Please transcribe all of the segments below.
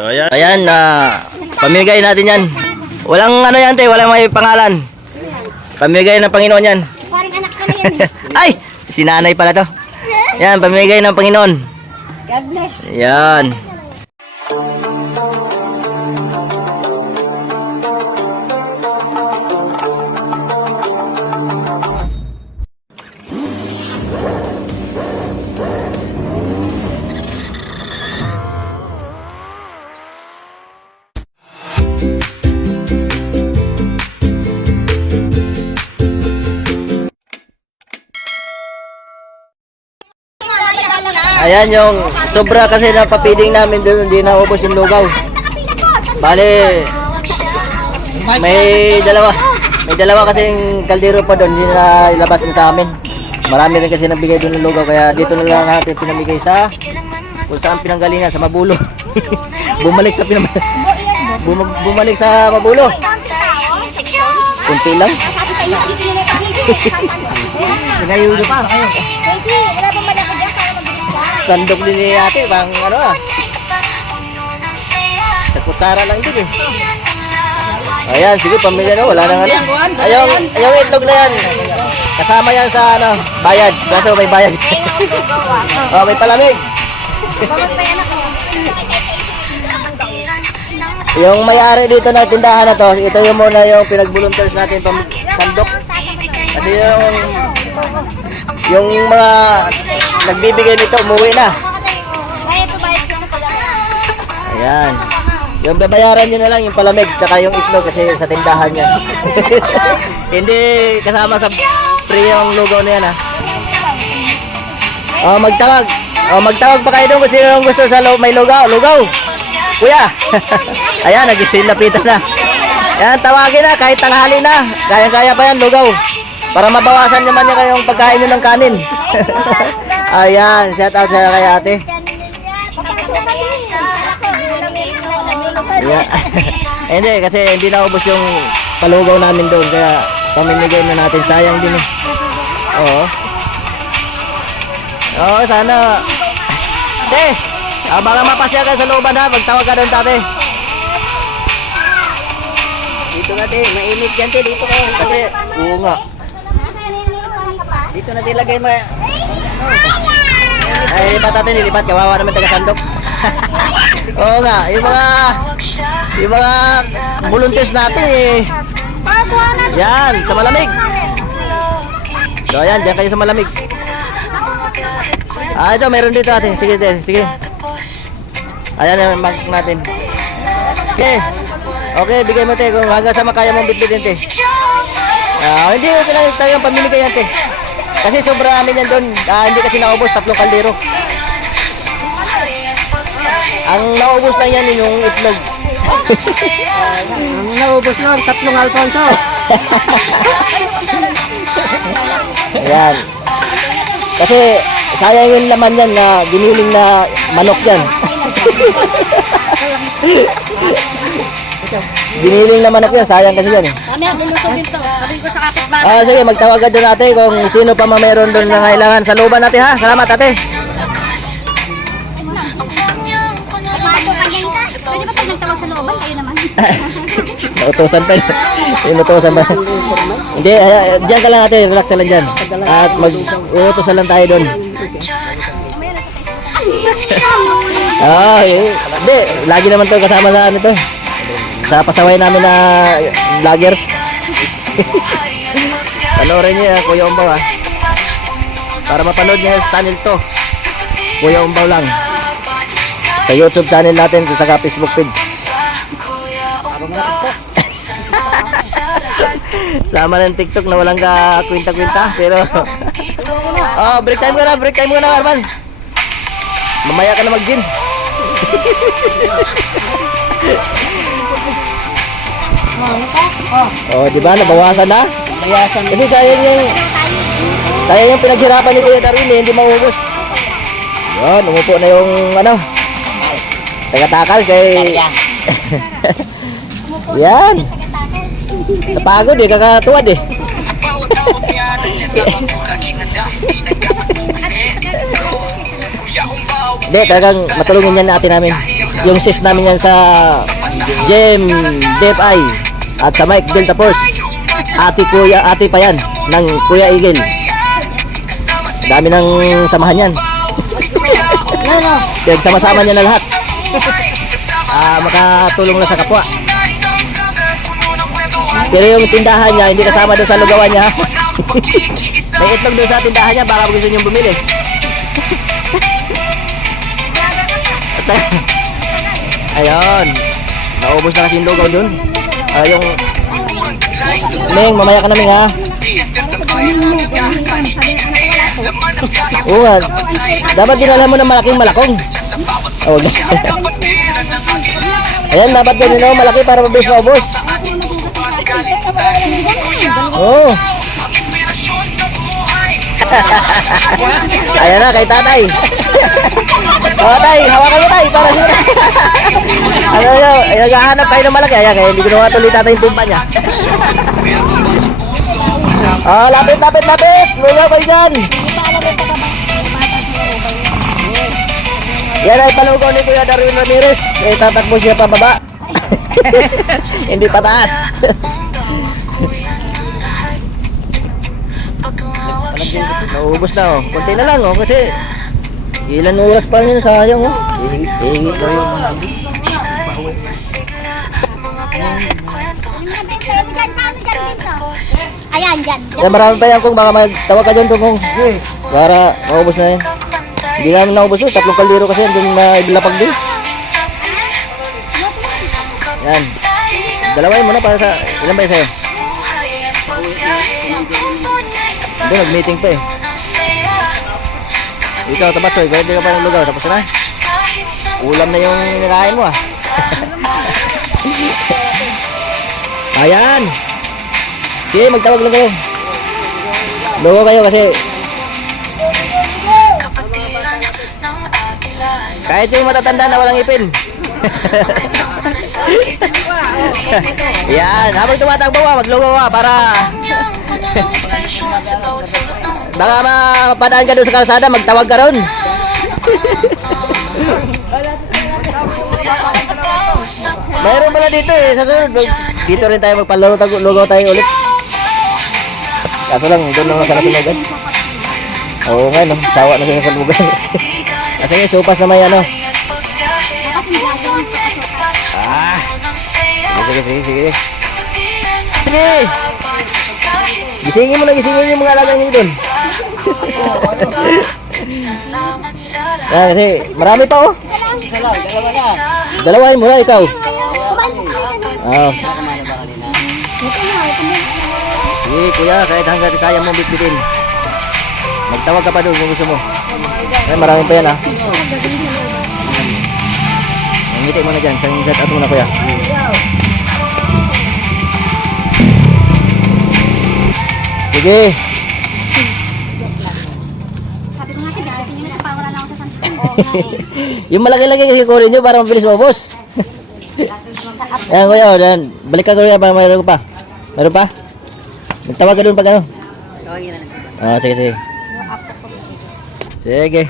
So ayan, pamigay natin yan. Walang ano yan, te, walang may pangalan. Pamigay ng Panginoon yan. Parang anak ko na yan. Ay, si nanay pala to. Yan, pamigay ng Panginoon. God bless. Yan. Ayan yung sobra kasi na papiling namin doon, hindi na ubos yung lugaw. Bale, may dalawa kasing kaldero pa doon, hindi na ilabas sa amin. Marami rin kasi nabigay doon ng lugaw, kaya dito na lang natin pinamigay sa kung saan pinanggalingan, sa Mabulo. Bumalik sa Mabulo. Kunti lang. Pinayulo pa kayo. Kasi wala bang malaki dyan para mabilis ka? Sandok din ni ate, pang ano sa kutsara lang din eh. Ayan, sige, pamilya na, wala nang ano. Yung itlog na yan, kasama yan sa ano, bayad. Kaso may bayad. Oh, may palamig. Bakit may anak mo? Yung may-ari dito na tindahan na to, ito yung muna yung pinag-volunteers natin pang sandok. Kasi yung mga nagbibigay nito umuwi na. Bayad ko na pala. Ayan. Yung babayaran nyo na lang yung palamig tsaka yung itlog kasi sa tindahan yan. Hindi kasama sa free yung lugaw na yan ha. Oh, magtawag pa kayo doon kung sino gusto sa may lugaw. Kuya. Ayan, nagsilapitan na. Ayan, tawagin na kahit tanghali na. Kaya pa yan lugaw. Para mabawasan naman niya kayong pagkain nyo ng kanin. Ayan, shout out sa kay ate. Yeah. Hindi, kasi hindi naubos yung palugaw namin doon. Kaya pamimigay na natin. Sayang din eh. Oo. Oo, sana. Te, baka mapasya ka sa looban ha. Magtawag ka doon, tate. Dito nga, te. Mainit yan, te. Dito ka. Kasi, oo nga. Dito na tilagay mo. Ay, lipat natin, ilipat. Kawawa naman taga-sandok. Oo nga, yung mga volunteers natin eh. Yan, sa malamig. So, ayan, dyan kayo sa malamig. Ito, meron dito natin. Sige. Ayan, yung mark natin. Okay, bigay mo, te. Kung hanggang sa makaya mong bitbitin, te. Hindi ko kailangan tayong pamimigay yan, te. Kasi sobra namin yan doon. Hindi kasi naubos, 3 kaldero. Ang naubos lang yan yung itlog. Ang naubos lang, 3 Alfonso. Ayan. Kasi sayang yung laman yan na giniling na manok yan. Giniling na manok yan, sayang kasi yan. Sige, magtawag ka doon ate kung sino pa meron doon na kailangan sa looban natin ha. Salamat ate. Pwede ba pag nagtawag sa looban, kayo naman? Nautusan pa. Inutusan pa. Hindi, diyan ka lang ate, relax ka lang dyan. At mag-utusan lang tayo doon. Hindi, lagi naman to kasama sa ano to. Sa pasaway namin na vloggers. Panoorin niyo Kuya Umbaw ha. Para mapanood niyo sa channel to. Kuya Umbaw lang. Sa YouTube channel natin at saka Facebook page. Sama ng TikTok na walang kwenta-kwenta pero break time ko na Arman. Mamaya ka na mag-gym. Di ba nabawasan na? Kasi sayang yung pinaghirapan ni Kuya Darwin hindi maubos. Yun, umupo na yung taga-takal kay yan. Napagod kakatuwad Hindi, talagang matulungin yan natin namin. yung sis namin yan sa Gem DFI at sa Mike Delta Force. Ate pa yan ng Kuya Igel. Dami ng samahan yan. Sama-sama niya na lahat. Makatulong na sa kapwa. Pero yung tindahan niya hindi kasama doon sa lugawan niya. May itlog doon sa tindahan niya, baka gusto niyong bumili. Ayun, naubos na kasi yung lugaw doon. Yung Meng, mamaya ka na, Meng, ha? Oo nga, dapat dinala mo ng malaking malakong. Ayan, dapat ganyan ako malaki para mabilis maubos. Oo. Ayan na, kay tatay. Tay, hawakan mo, tay, para siya. Ano nyo, naghahanap kayo ng malaki. Ayan, kaya hindi ko naman tuloy tatay yung timpa niya. Lapit. Lugaw kayo dyan. Yan ay palugaw ni Kuya Darwin Ramirez. Tatakbo siya pababa. Hindi pataas. Naubos na, oh. Kunti na lang, oh, kasi ilan oras pa rin, sayang, oh. Ihingi ko yung Ayan, dyan. yan, marami pa yan kung baka magtawag ka dyan kung para maubos na yan. Hindi namin naubos yun, 3 kaldero kasi yung nailapag din. Yan, dalawain mo na para sa, ilan ba yun sa'yo? Doon, nag-meeting pa eh. Ikaw, Tabatsoy, kahit di ka pa ng lugaw, tapos na. Ulam na yung nikain mo, ah. Ayan. Sige, magtawag lang kayo. Lugaw kayo kasi kahit yung matatanda na walang ipin. Yan, habang tumatakbo ka, maglugaw ka para baka mapadaan ka doon sa kalsada, magtawag ka ron. Mayroon pala dito eh, sa sunod. Dito rin tayo magpalulugaw tayo ulit. Kaso lang, doon lang sa nasunugan. Oo nga, no? Sawa na siya sa lugar. Kasi yung sopas na may ano. Sige. Sige. Gisingin mo na, gisingin yung mga alaga niyo doon. Yan, kasi marami pa, oh. Dalawain mo na, ikaw. Sige, kuya, kahit hanggang kaya mo bitbitin. Magtawag ka pa doon kung gusto mo. Ay, marami pa yan, ah. Ngiti mo na dyan, set out mo na, kuya. Sige. Sabi ko nga kasi, darating nyo na, parang wala na ako sa santo. Yung malaki-laki kasi kunin nyo para mabilis maubos. Yan, kuya, yan. Balik ka, kuya, para mayroon pa. Mayroon pa? Magtawag ka doon pag ano. Tawagin na lang. Sige. Sige.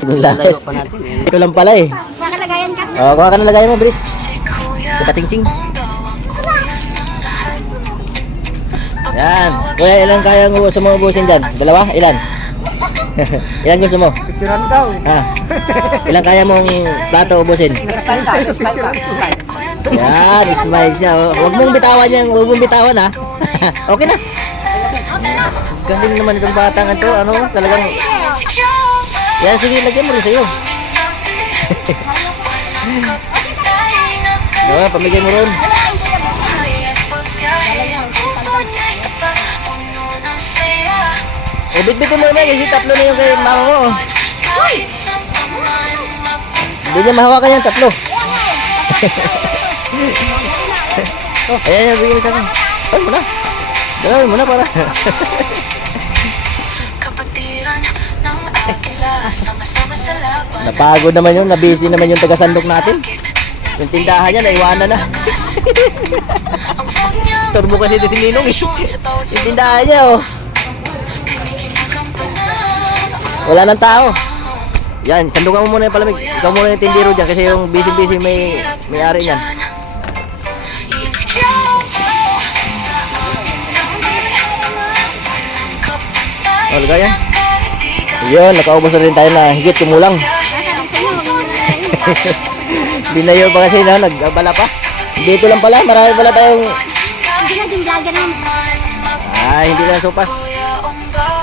Layo pa natin eh. Ito lang pala eh. Nakalagayan kasi. Kuha ka na lagayan mo, bilis. Kating-ting. Yan. Kuya, ilan kaya gusto mo ubusin dyan? Dalawa? Ilan? Ilan gusto mo? Picturean daw. Ilan kaya mong plato ubusin? Yan, smile siya. Oh. Huwag mong bitawan ha. Okay na. Galing naman itong batang ito. Ano, talagang... Yan, sige, lagyan mo rin sa'yo. Pamigay mo rin. Bit-bitin mo naman kasi 3 na yung kay mama mo. Hindi niya mahawakan yan, 3. Ayan, bigyan mo sa akin. Ay, mo na. Dalawin mo na para. Napagod naman yun, nabisi naman yung taga-sandok natin. Yung tindahan niya, naiwanan na. Storbo kasi dito si Ninong eh. Yung tindahan niya, oh. Wala nang tao. Yan, sandukan mo muna yung palamig. Ikaw muna yung tindiro dyan kasi yung busy-busy may-ari niyan. O, lagay yan. Yun, nakaubos na rin tayo na higit kumulang. Binayo pa kasi na, nagbala pa. Dito lang pala, marami pala tayong... Hindi na din vlogger naman. Hindi na sopas.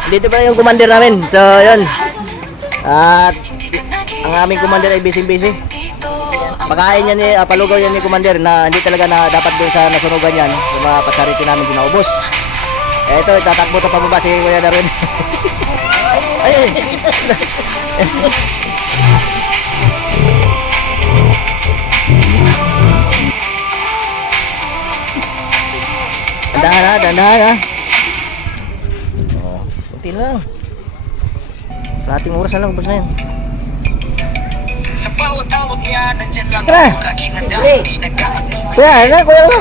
Dito pala yung commander namin. So, yun. At ang aming commander ay busy-busy. Pagkain niya ni, palugaw yan ni commander na hindi talaga na dapat doon sa nasunugan yan. Yung mga pasariti namin ginaubos. Ito, tatakbo sa pababa si Kuya Darwin. Ay! Dandahan ha. Oh, kunti lang. Kalating oras na lang, ubos na yan. Sa bawat tawag niya, nandyan lang Tara! ako, laging handa, hindi nagkakatulog. Kuya, ano? Kuya, ano?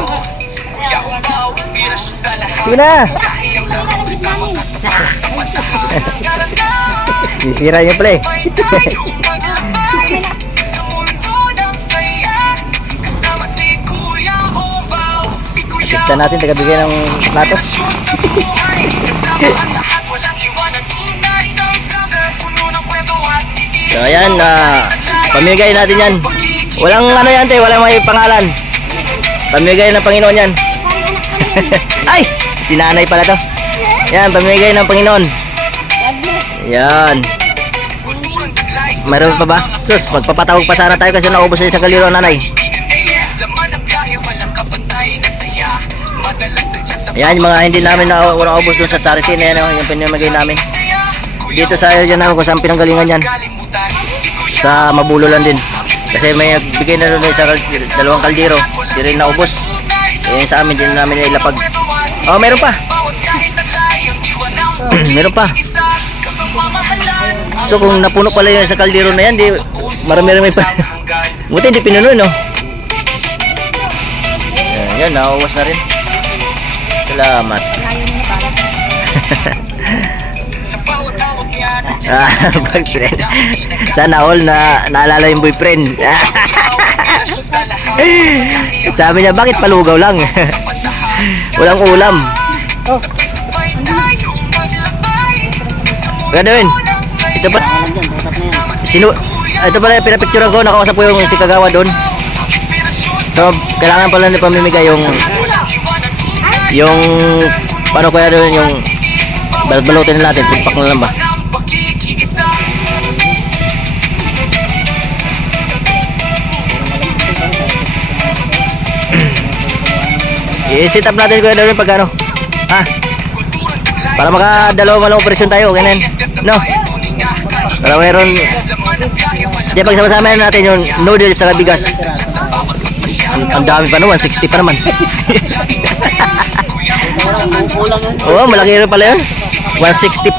Kuya, kung bao, inspirasyon sa lahat. Sige na! Dahil ang laro kasama ka sa pagsamantahan. Karanasan, Sisira niyo pala eh. sabay tayo maglakbay. Sa mundo ng saya, kasama si Kuya Obao. Si Kuya Asista natin, tagabigay ng plato. Inspirasyon sa buhay. Kasama ang lahat, walang iwanan tunay. Sa brother, puno ng kwento at hindi. So ayan, pamigay natin yan. Walang ano yan te, walang may pangalan. Pamigay ng Panginoon yan. Ay! Si nanay pala to. Yan, pamigay ng Panginoon. Yan. Mayroon pa ba? Sus, magpapatawag pa sana tayo kasi naubos na sa kaliro ang nanay. Laman ang biyahe, walang kapantay na saya. Madalas nandiyan sa Ayan, yung mga hindi namin naubos doon sa charity na yan, yung pinamigay namin. Dito sa area namin kung saan pinanggalingan yan. kalimutan. Si Kuya Sa Mabulo lang din. Kasi may bigay na doon sa dalawang kaldero. Di rin naubos. Eh sa amin, din namin ilapag. Oh, meron pa. bawat biyahe taglay ang diwa ng Meron pa. isa. Kapamamahalan, So kung napuno pala yun sa kaldero na yan, di marami-rami pa. hanggan. Buti hindi pinuno, no? Yan, nauwas na rin. Salamat. Sa bawat tawag niya, nandiyan Ah, boyfriend. Sana all na naalala yung boyfriend. inspirasyon sa lahat. Sabi niya, bakit palugaw lang? Walang ulam. Sabay tayo maglakbay. Sa mundo Ganoon. ng saya. Ito pa. Alam dyan, butas na yan. Ito pala, pinapicturean ko. Nakausap ko yung si Kagawa doon. So, kailangan pala na pamimigay yung paano kaya doon yung balutin natin. Pagpak na lang ba? I-sit up natin ko doon pag ano. Ha? Para makadalawa malang operasyon tayo. Ganun. No? Para mayroon. Di pagsama-sama natin yung noodles sa bigas. Ang dami pa no, 160 pa naman. Kulang yun. Oo, malaki rin pala yun. 160